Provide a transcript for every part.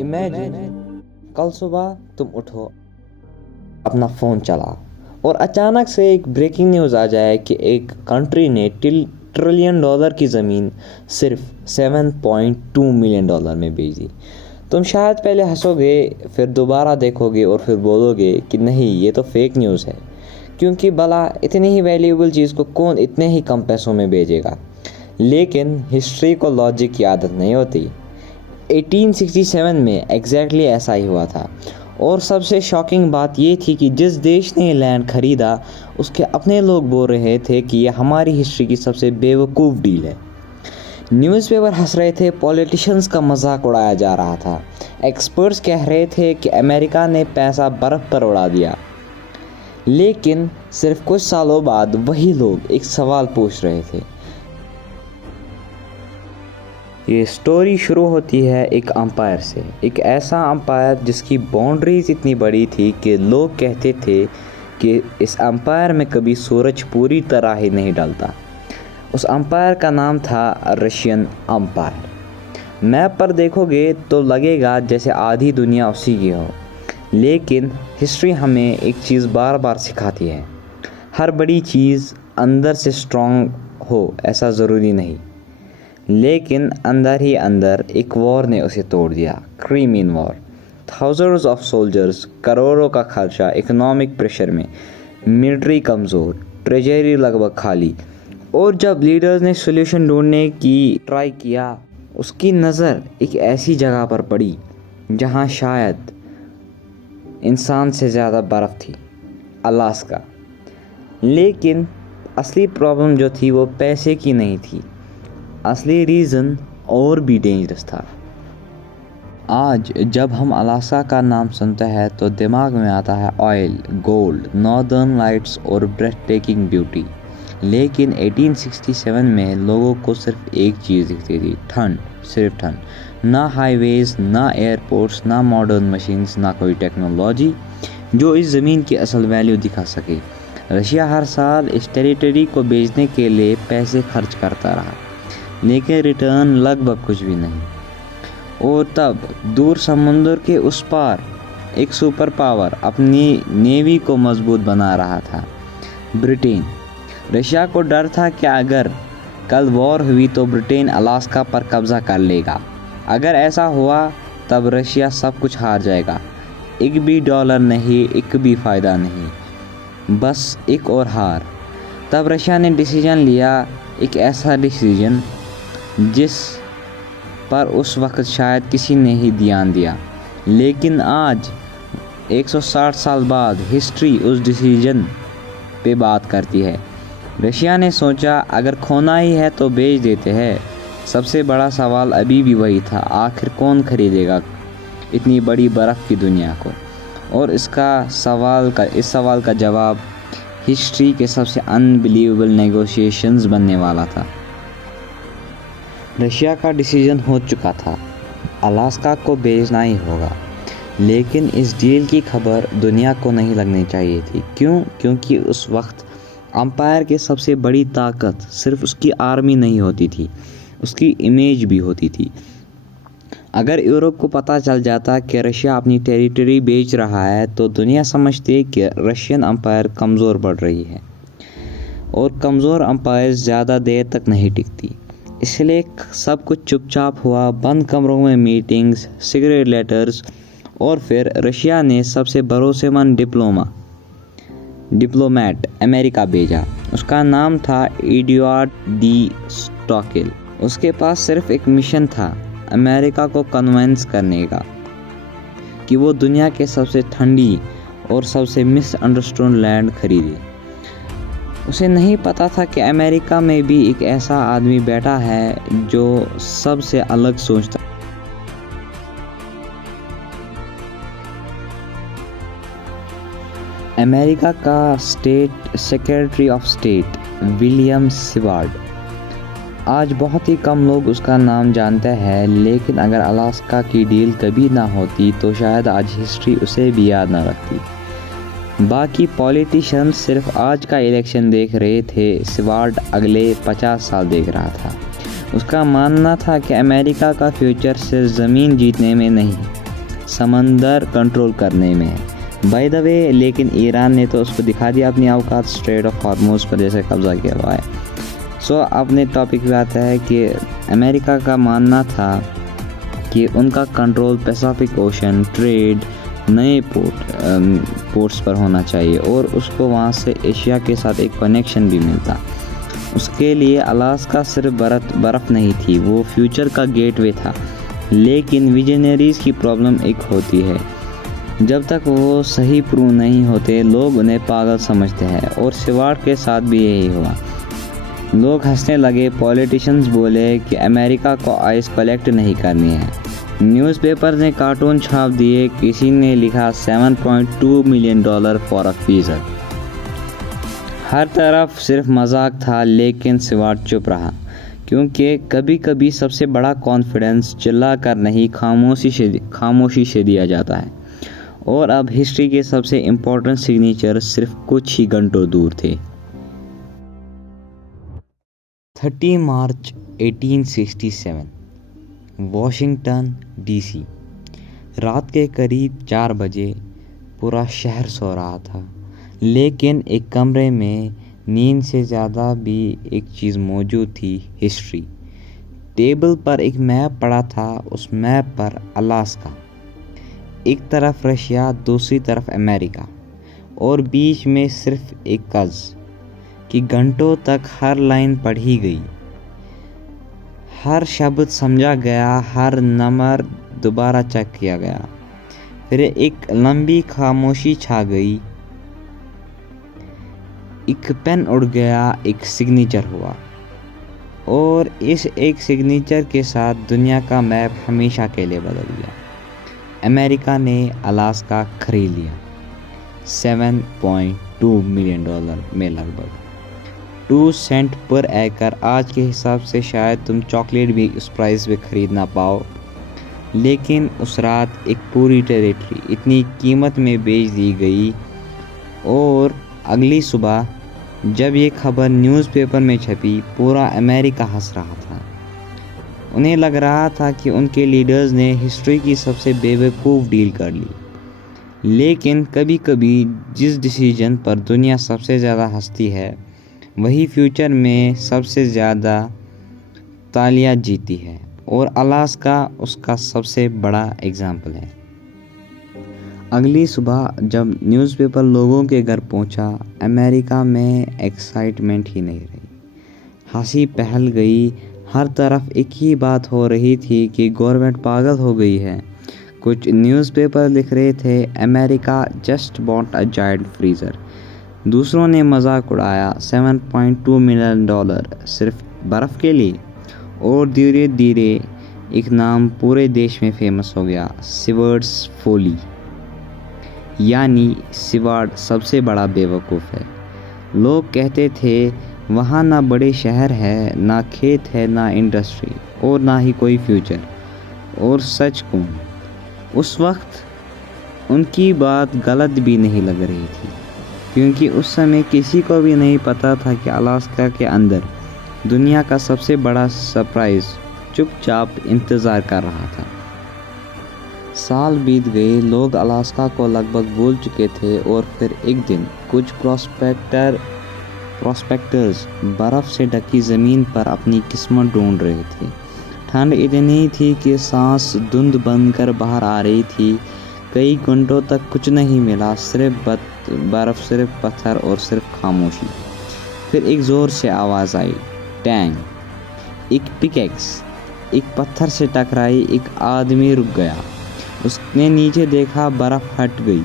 Imagine कल सुबह तुम उठो, अपना फ़ोन चला और अचानक से एक ब्रेकिंग न्यूज़ आ जाए कि एक कंट्री ने ट्रिलियन डॉलर की ज़मीन सिर्फ 7.2 मिलियन डॉलर में बेच दी। तुम शायद पहले हंसोगे, फिर दोबारा देखोगे और फिर बोलोगे कि नहीं, ये तो फेक न्यूज़ है, क्योंकि भला इतनी ही वैल्यूएबल चीज़ को कौन इतने ही कम पैसों में बेचेगा। लेकिन हिस्ट्री को लॉजिक की आदत नहीं होती। 1867 में एग्जैक्टली ऐसा ही हुआ था। और सबसे शॉकिंग बात ये थी कि जिस देश ने लैंड खरीदा, उसके अपने लोग बोल रहे थे कि यह हमारी हिस्ट्री की सबसे बेवकूफ़ डील है। न्यूज़पेपर हंस रहे थे, पॉलिटिशियंस का मजाक उड़ाया जा रहा था, एक्सपर्ट्स कह रहे थे कि अमेरिका ने पैसा बर्फ़ पर उड़ा दिया। लेकिन सिर्फ कुछ सालों बाद वही लोग एक सवाल पूछ रहे थे। ये स्टोरी शुरू होती है एक अंपायर से, एक ऐसा अंपायर जिसकी बाउंड्रीज इतनी बड़ी थी कि लोग कहते थे कि इस अंपायर में कभी सूरज पूरी तरह ही नहीं ढलता। उस अंपायर का नाम था रशियन अंपायर। मैप पर देखोगे तो लगेगा जैसे आधी दुनिया उसी की हो। लेकिन हिस्ट्री हमें एक चीज़ बार बार सिखाती है, हर बड़ी चीज़ अंदर से स्ट्रॉन्ग हो ऐसा ज़रूरी नहीं। लेकिन अंदर ही अंदर एक वॉर ने उसे तोड़ दिया, Crimean war. Thousands of soldiers, करोड़ों का खर्चा, इकोनॉमिक प्रेशर में, मिलिट्री कमज़ोर, ट्रेजरी लगभग खाली। और जब लीडर्स ने सोल्यूशन ढूंढने की ट्राई किया, उसकी नज़र एक ऐसी जगह पर पड़ी जहां शायद इंसान से ज़्यादा बर्फ़ थी, अलास्का। लेकिन असली प्रॉब्लम जो थी वो पैसे की नहीं थी, असली रीज़न और भी डेंजरस था। आज जब हम अलास्का का नाम सुनते हैं तो दिमाग में आता है ऑयल, गोल्ड, नॉर्दर्न लाइट्स और ब्रेथ टेकिंग ब्यूटी। लेकिन 1867 में लोगों को सिर्फ एक चीज़ दिखती थी, ठंड, सिर्फ ठंड। ना हाईवेज़, ना एयरपोर्ट्स, ना मॉडर्न मशीन्स, ना कोई टेक्नोलॉजी जो इस ज़मीन की असल वैल्यू दिखा सके। रशिया हर साल इस टेरिटरी को बेचने के लिए पैसे खर्च करता रहा, लेकिन रिटर्न लगभग कुछ भी नहीं। और तब दूर समुंदर के उस पार एक सुपर पावर अपनी नेवी को मजबूत बना रहा था, ब्रिटेन। रशिया को डर था कि अगर कल वॉर हुई तो ब्रिटेन अलास्का पर कब्ज़ा कर लेगा। अगर ऐसा हुआ तब रशिया सब कुछ हार जाएगा। एक भी डॉलर नहीं, एक भी फ़ायदा नहीं, बस एक और हार। तब रशिया ने डिसीजन लिया, एक ऐसा डिसीजन जिस पर उस वक्त शायद किसी ने ही ध्यान दिया। लेकिन आज 160 साल बाद हिस्ट्री उस डिसीजन पे बात करती है। रशिया ने सोचा अगर खोना ही है तो बेच देते हैं। सबसे बड़ा सवाल अभी भी वही था, आखिर कौन खरीदेगा इतनी बड़ी बर्फ़ की दुनिया को। और इस सवाल का जवाब हिस्ट्री के सबसे अनबिलीवेबल नेगोशिएशंस बनने वाला था। रशिया का डिसीजन हो चुका था, अलास्का को बेचना ही होगा। लेकिन इस डील की खबर दुनिया को नहीं लगनी चाहिए थी। क्यों? क्योंकि उस वक्त अंपायर की सबसे बड़ी ताकत सिर्फ उसकी आर्मी नहीं होती थी, उसकी इमेज भी होती थी। अगर यूरोप को पता चल जाता कि रशिया अपनी टेरिटरी बेच रहा है तो दुनिया समझती कि रशियन अंपायर कमज़ोर पड़ रही है। और कमज़ोर अंपायर ज़्यादा देर तक नहीं टिकती। इसलिए सब कुछ चुपचाप हुआ, बंद कमरों में मीटिंग्स, सीक्रेट लेटर्स। और फिर रशिया ने सबसे भरोसेमंद डिप्लोमेट अमेरिका भेजा। उसका नाम था एडुआर्ड डी स्टॉकेल। उसके पास सिर्फ एक मिशन था, अमेरिका को कन्विंस करने का कि वो दुनिया के सबसे ठंडी और सबसे मिसअंडरस्टूड लैंड खरीदे। उसे नहीं पता था कि अमेरिका में भी एक ऐसा आदमी बैठा है जो सबसे अलग सोचता। अमेरिका का state secretary of state William Siward. आज बहुत ही कम लोग उसका नाम जानते हैं, लेकिन अगर अलास्का की डील कभी ना होती तो शायद आज हिस्ट्री उसे भी याद ना रखती। बाकी पॉलिटिशियंस सिर्फ आज का इलेक्शन देख रहे थे, सिवार्ड अगले 50 साल देख रहा था। उसका मानना था कि अमेरिका का फ्यूचर सिर्फ ज़मीन जीतने में नहीं, समंदर कंट्रोल करने में है। बाय द वे, लेकिन ईरान ने तो उसको दिखा दिया अपनी औकात, स्ट्रेट ऑफ हॉर्मुज़ पर जैसे कब्जा किया हुआ है। सो अपने टॉपिक पे आता है कि अमेरिका का मानना था कि उनका कंट्रोल पैसिफिक ओशन, ट्रेड, नए पोर्ट्स पर होना चाहिए और उसको वहाँ से एशिया के साथ एक कनेक्शन भी मिलता। उसके लिए अलास्का सिर्फ बर्फ़ नहीं थी, वो फ्यूचर का गेटवे था। लेकिन विजनरीज़ की प्रॉब्लम एक होती है, जब तक वो सही प्रूव नहीं होते लोग उन्हें पागल समझते हैं, और सिवार्ड के साथ भी यही हुआ। लोग हंसने लगे, पॉलिटिशियंस बोले कि अमेरिका को आइस कलेक्ट नहीं करनी है, न्यूज़पेपर ने कार्टून छाप दिए, किसी ने लिखा $7.2 मिलियन फॉर अ फ्रीज़र। हर तरफ सिर्फ मजाक था, लेकिन सिवार्ड चुप रहा, क्योंकि कभी कभी सबसे बड़ा कॉन्फिडेंस चिल्ला कर नहीं, खामोशी से दिया जाता है। और अब हिस्ट्री के सबसे इम्पोर्टेंट सिग्नेचर सिर्फ कुछ ही घंटों दूर थे। 30 मार्च 1867, वॉशिंगटन डीसी। रात के करीब 4 बजे पूरा शहर सो रहा था, लेकिन एक कमरे में नींद से ज़्यादा भी एक चीज़ मौजूद थी, हिस्ट्री। टेबल पर एक मैप पड़ा था, उस मैप पर अलास्का, एक तरफ रशिया, दूसरी तरफ अमेरिका, और बीच में सिर्फ एक कज़ कि घंटों तक हर लाइन पढ़ी गई, हर शब्द समझा गया, हर नंबर दोबारा चेक किया गया। फिर एक लंबी खामोशी छा गई, एक पेन उड़ गया, एक सिग्नेचर हुआ, और इस एक सिग्नेचर के साथ दुनिया का मैप हमेशा के लिए बदल गया। अमेरिका ने अलास्का खरीद लिया $7.2 मिलियन में, लगभग 2 सेंट पर एकड़। आज के हिसाब से शायद तुम चॉकलेट भी उस प्राइस पे खरीद ना पाओ, लेकिन उस रात एक पूरी टेरिटरी इतनी कीमत में बेच दी गई। और अगली सुबह जब ये खबर न्यूज़पेपर में छपी, पूरा अमेरिका हंस रहा था। उन्हें लग रहा था कि उनके लीडर्स ने हिस्ट्री की सबसे बेवकूफ़ डील कर ली। लेकिन कभी कभी जिस डिसीजन पर दुनिया सबसे ज़्यादा हंसती है, वही फ्यूचर में सबसे ज़्यादा तालियां जीती है, और अलास्का उसका सबसे बड़ा एग्जाम्पल है। अगली सुबह जब न्यूज़पेपर लोगों के घर पहुंचा, अमेरिका में एक्साइटमेंट ही नहीं रही, हंसी फैल गई। हर तरफ एक ही बात हो रही थी कि गवर्नमेंट पागल हो गई है। कुछ न्यूज़पेपर लिख रहे थे, America just bought a giant freezer. दूसरों ने मजाक उड़ाया, $7.2 मिलियन सिर्फ बर्फ़ के लिए। और धीरे धीरे एक नाम पूरे देश में फेमस हो गया, सिवर्ड्स फोली, यानी सिवार्ड सबसे बड़ा बेवकूफ़ है। लोग कहते थे वहाँ ना बड़े शहर है, ना खेत है, ना इंडस्ट्री, और ना ही कोई फ्यूचर। और सच कहूँ, उस वक्त उनकी बात गलत भी नहीं लग रही थी, क्योंकि उस समय किसी को भी नहीं पता था कि अलास्का के अंदर दुनिया का सबसे बड़ा सरप्राइज़ चुपचाप इंतज़ार कर रहा था। साल बीत गए, लोग अलास्का को लगभग भूल चुके थे, और फिर एक दिन कुछ प्रोस्पेक्टर्स बर्फ़ से ढकी ज़मीन पर अपनी किस्मत ढूंढ रहे थे। ठंड इतनी थी कि सांस धुंध बनकर बाहर आ रही थी। कई घंटों तक कुछ नहीं मिला, सिर्फ बर्फ़, सिर्फ पत्थर और सिर्फ खामोशी। फिर एक ज़ोर से आवाज़ आई, टैंग। एक पिकैक्स एक पत्थर से टकराई, एक आदमी रुक गया। उसने नीचे देखा, बर्फ़ हट गई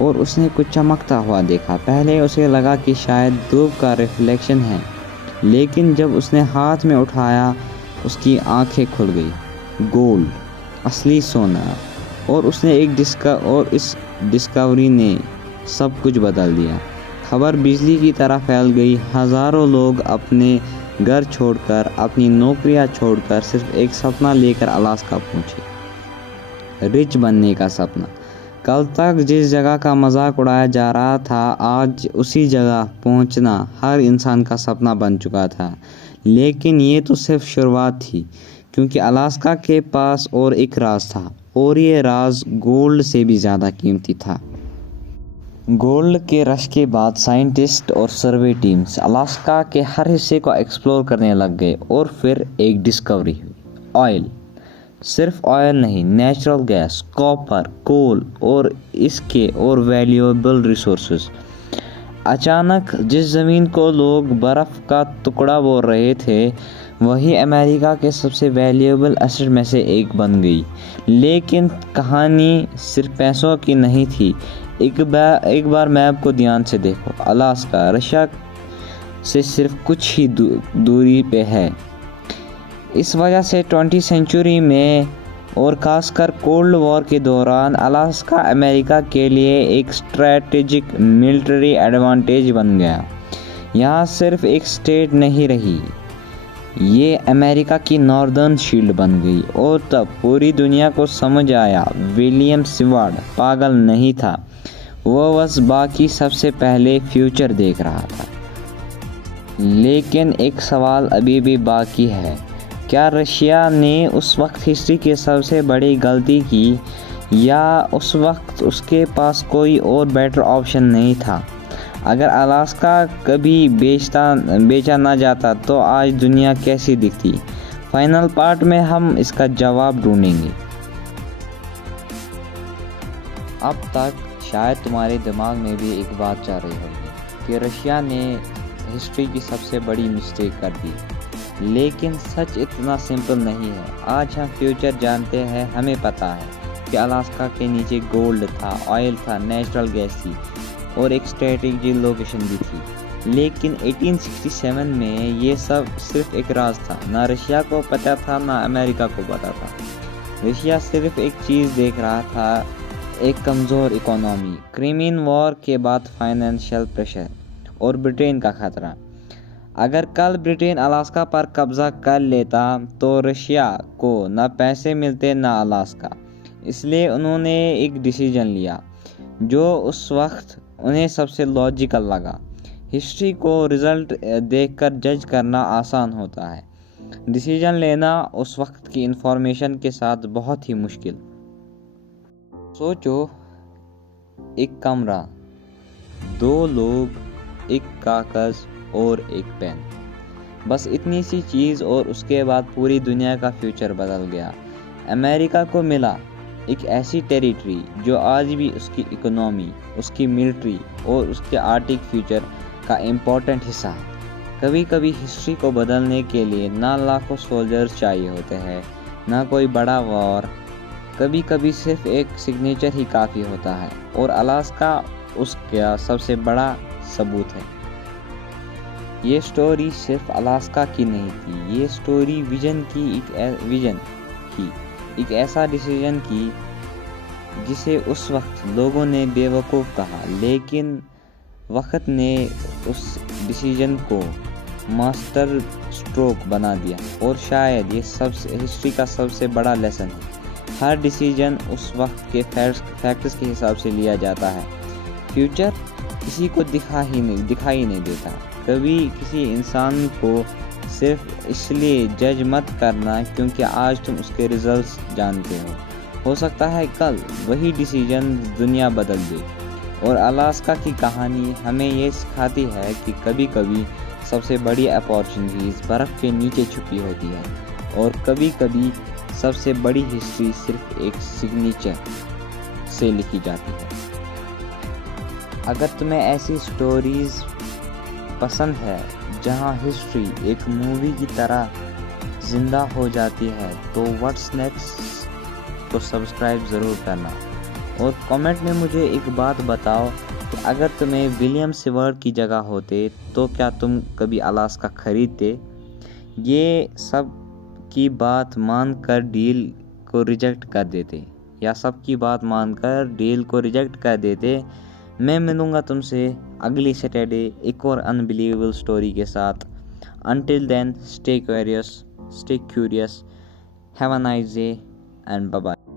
और उसने कुछ चमकता हुआ देखा। पहले उसे लगा कि शायद धूप का रिफ्लेक्शन है, लेकिन जब उसने हाथ में उठाया, उसकी आंखें खुल गई। गोल्ड, असली सोना। और उसने इस डिस्कवरी ने सब कुछ बदल दिया। खबर बिजली की तरह फैल गई। हज़ारों लोग अपने घर छोड़कर, अपनी नौकरियां छोड़कर सिर्फ एक सपना लेकर अलास्का पहुंचे, रिच बनने का सपना। कल तक जिस जगह का मजाक उड़ाया जा रहा था, आज उसी जगह पहुंचना हर इंसान का सपना बन चुका था। लेकिन ये तो सिर्फ शुरुआत थी, क्योंकि अलास्का के पास और एक राज था। और ये राज गोल्ड से भी ज़्यादा कीमती था। गोल्ड के रश के बाद साइंटिस्ट और सर्वे टीम्स अलास्का के हर हिस्से को एक्सप्लोर करने लग गए और फिर एक डिस्कवरी हुई, ऑयल। सिर्फ ऑयल नहीं, नेचुरल गैस, कॉपर, कोल और इसके और वैल्यूएबल रिसोर्सेज। अचानक जिस ज़मीन को लोग बर्फ़ का टुकड़ा बोल रहे थे, वही अमेरिका के सबसे वैल्यूएबल एसेट में से एक बन गई। लेकिन कहानी सिर्फ पैसों की नहीं थी। एक बार मैप को ध्यान से देखो। अलास्का रशिया से सिर्फ कुछ ही दूरी पे है। इस वजह से 20वीं सेंचुरी में और खासकर कोल्ड वॉर के दौरान अलास्का अमेरिका के लिए एक स्ट्रैटेजिक मिलिट्री एडवांटेज बन गया। यहाँ सिर्फ एक स्टेट नहीं रही, ये अमेरिका की नॉर्दर्न शील्ड बन गई। और तब पूरी दुनिया को समझ आया, विलियम सिवार्ड पागल नहीं था, वो बस बाकी सबसे पहले फ्यूचर देख रहा था। लेकिन एक सवाल अभी भी बाकी है, क्या रशिया ने उस वक्त हिस्ट्री की सबसे बड़ी गलती की, या उस वक्त उसके पास कोई और बेटर ऑप्शन नहीं था? अगर अलास्का कभी बेचा ना जाता तो आज दुनिया कैसी दिखती? फाइनल पार्ट में हम इसका जवाब ढूंढेंगे। अब तक शायद तुम्हारे दिमाग में भी एक बात चल रही होगी कि रशिया ने हिस्ट्री की सबसे बड़ी मिस्टेक कर दी। लेकिन सच इतना सिंपल नहीं है। आज हम फ्यूचर जानते हैं। हमें पता है कि अलास्का के नीचे गोल्ड था, ऑयल था, नेचुरल गैस थी और एक स्ट्रेटेजिक लोकेशन भी थी। लेकिन 1867 में ये सब सिर्फ एक राज था। ना रशिया को पता था, ना अमेरिका को पता था। रशिया सिर्फ एक चीज़ देख रहा था, एक कमज़ोर इकोनॉमी, क्रिमियन वॉर के बाद फाइनेंशियल प्रेशर और ब्रिटेन का खतरा। अगर कल ब्रिटेन अलास्का पर कब्ज़ा कर लेता तो रशिया को ना पैसे मिलते ना अलास्का। इसलिए उन्होंने एक डिसीजन लिया जो उस वक्त उन्हें सबसे लॉजिकल लगा। हिस्ट्री को रिज़ल्ट देखकर जज करना आसान होता है, डिसीजन लेना उस वक्त की इंफॉर्मेशन के साथ बहुत ही मुश्किल। सोचो, एक कमरा, 2 लोग, एक कागज़ और एक पेन, बस इतनी सी चीज़ और उसके बाद पूरी दुनिया का फ्यूचर बदल गया। अमेरिका को मिला एक ऐसी टेरिटरी जो आज भी उसकी इकोनॉमी, उसकी मिलिट्री और उसके आर्टिक फ्यूचर का इम्पोर्टेंट हिस्सा है। कभी कभी हिस्ट्री को बदलने के लिए ना लाखों सोल्जर्स चाहिए होते हैं, ना कोई बड़ा वॉर। कभी कभी सिर्फ एक सिग्नेचर ही काफ़ी होता है, और अलास्का उसका सबसे बड़ा सबूत है। ये स्टोरी सिर्फ अलास्का की नहीं थी, ये स्टोरी विजन की, एक ऐसा डिसीजन की जिसे उस वक्त लोगों ने बेवकूफ़ कहा, लेकिन वक्त ने उस डिसीजन को मास्टर स्ट्रोक बना दिया। और शायद ये हिस्ट्री का सबसे बड़ा लेसन है। हर डिसीजन उस वक्त के फैक्ट्स के हिसाब से लिया जाता है। फ्यूचर किसी को दिखाई नहीं देता। कभी किसी इंसान को सिर्फ इसलिए जज मत करना क्योंकि आज तुम उसके रिजल्ट्स जानते हो सकता है कल वही डिसीजन दुनिया बदल दे। और अलास्का की कहानी हमें ये सिखाती है कि कभी कभी सबसे बड़ी अपॉर्चुनिटीज़ बर्फ़ के नीचे छुपी होती है, और कभी कभी सबसे बड़ी हिस्ट्री सिर्फ एक सिग्नेचर से लिखी जाती है। अगर तुम्हें ऐसी स्टोरीज़ पसंद है जहां हिस्ट्री एक मूवी की तरह ज़िंदा हो जाती है, तो व्हाट्स नेक्स्ट को सब्सक्राइब ज़रूर करना। और कमेंट में मुझे एक बात बताओ कि अगर तुम्हें विलियम सिवार्ड की जगह होते तो क्या तुम कभी अलास्का खरीदते? ये सब की बात मानकर डील को रिजेक्ट कर देते, या सबकी बात मानकर डील को रिजेक्ट कर देते? मैं मिलूँगा तुमसे अगली सैटरडे एक और अनबिलीवेबल स्टोरी के साथ। Until then, stay curious, have a nice day and bye bye.